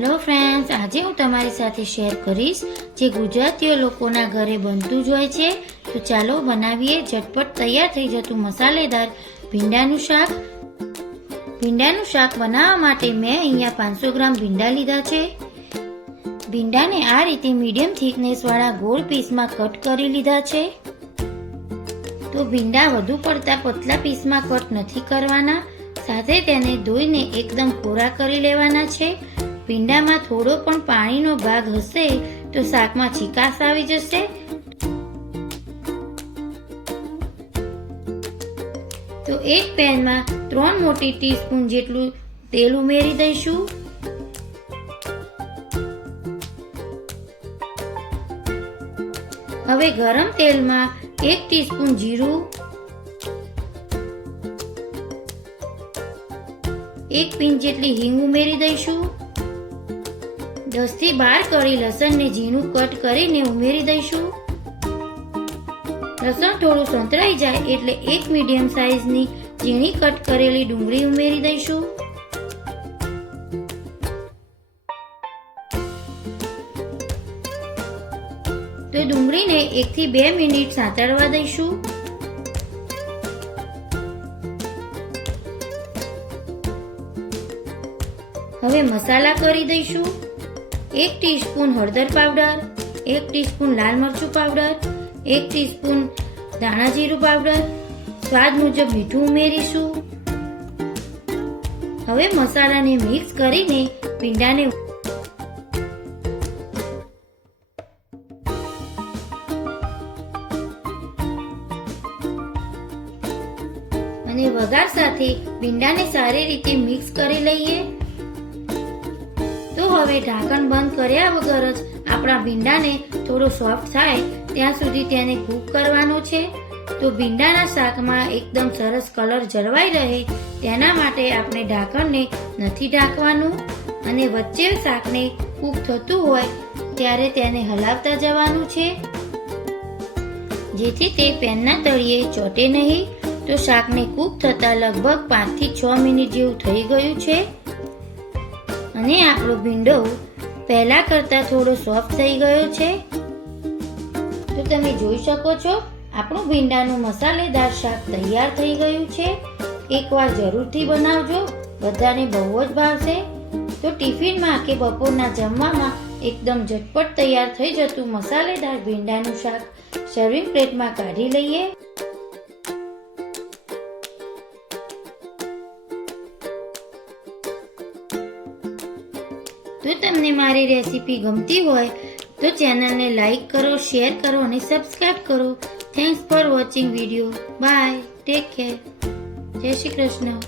Hello friends, આજે હું તમારી સાથે શેર કરીશ જે ગુજરાતીઓ લોકોના ઘરે બનતું જ હોય છે. તો ચાલો બનાવીએ ઝટપટ તૈયાર થઈ જતું મસાલેદાર ભીંડાનું શાક. ભીંડાનું શાક બનાવવા માટે મેં અહીંયા 500 ગ્રામ ભીંડા લીધા છે. ભીંડાને આ રીતે મીડિયમ થિકનેસ વાળા ગોળ પીસમાં કટ કરી લીધા છે. તો ભીંડા વધુ પડતા પતલા પીસમાં કટ નથી કરવાના, સાથે તેને ધોઈને એકદમ કોરા કરી લેવાના છે. ભીંડામાં થોડો પણ પાણીનો ભાગ હશે તો શાકમાં ચીકાશ આવી જશે. તો એક પેનમાં 3 મોટી ટીસ્પૂન જેટલું તેલ ઉમેરી દઈશું. હવે ગરમ તેલમાં 1 ટીસ્પૂન જીરું, 1 પિંચ જેટલી હિંગ ઉમેરી દઈશું. 10 થી 12 કળી લસણને ઝીણું કટ કરીને ઉમેરી દઈશું. લસણ થોડું સંતળાઈ જાય એટલે 1 મીડિયમ સાઈઝની ઝીણી કટ કરેલી ડુંગળી ઉમેરી દઈશું. તો ડુંગળીને 1 થી 2 મિનિટ સાંતળવા દઈશું. હવે મસાલા કરી દઈશું. 1 ટીસ્પૂન હળદર પાવડર, 1 ટીસ્પૂન લાલ મરચું પાવડર, 1 ટીસ્પૂન ધાણા જીરું પાવડર, સ્વાદ મુજબ મીઠું ઉમેરીશું. હવે મસાલાને મિક્સ કરીને ભીંડાને અને વઘાર સાથે ભીંડાને સારી રીતે મિક્સ કરી લઈએ. તો હવે ઢાંકણ બંધ કર્યા વગર જ આપણા ભીંડાને થોડો સોફ્ટ થાય ત્યાં સુધી તેને કૂક કરવાનો છે. તો ભીંડાના શાકમાં એકદમ સરસ કલર જળવાઈ રહે તેના માટે આપણે ઢાંકણને નથી ઢાંકવાનું અને વચ્ચે શાકને કૂક થતું હોય ત્યારે તેને હલાવતા જવાનું છે, જેથી તે પેનના તળિયે ચોટે નહીં. તો શાકને કૂક થતા લગભગ 5 થી 6 મિનિટ જેવું થઈ ગયું છે અને આપણો ભીંડો પહેલા કરતા થોડો સોફ્ટ થઈ ગયો છે. તો તમે જોઈ શકો છો આપણું ભીંડાનું મસાલેદાર શાક તૈયાર થઈ ગયું છે. એકવાર જરૂરથી બનાવજો, બધાને બહુ જ ભાવશે. તો ટિફિનમાં કે બપોરના જમવામાં એકદમ ઝટપટ તૈયાર થઈ જતું મસાલેદાર ભીંડાનું શાક સર્વિંગ પ્લેટમાં કાઢી લઈએ. જો તમને મારી રેસીપી ગમતી હોય તો ચેનલને લાઈક કરો, શેર કરો અને સબસ્ક્રાઇબ કરો. Thanks for watching video. Bye, take care. જય શ્રી કૃષ્ણ.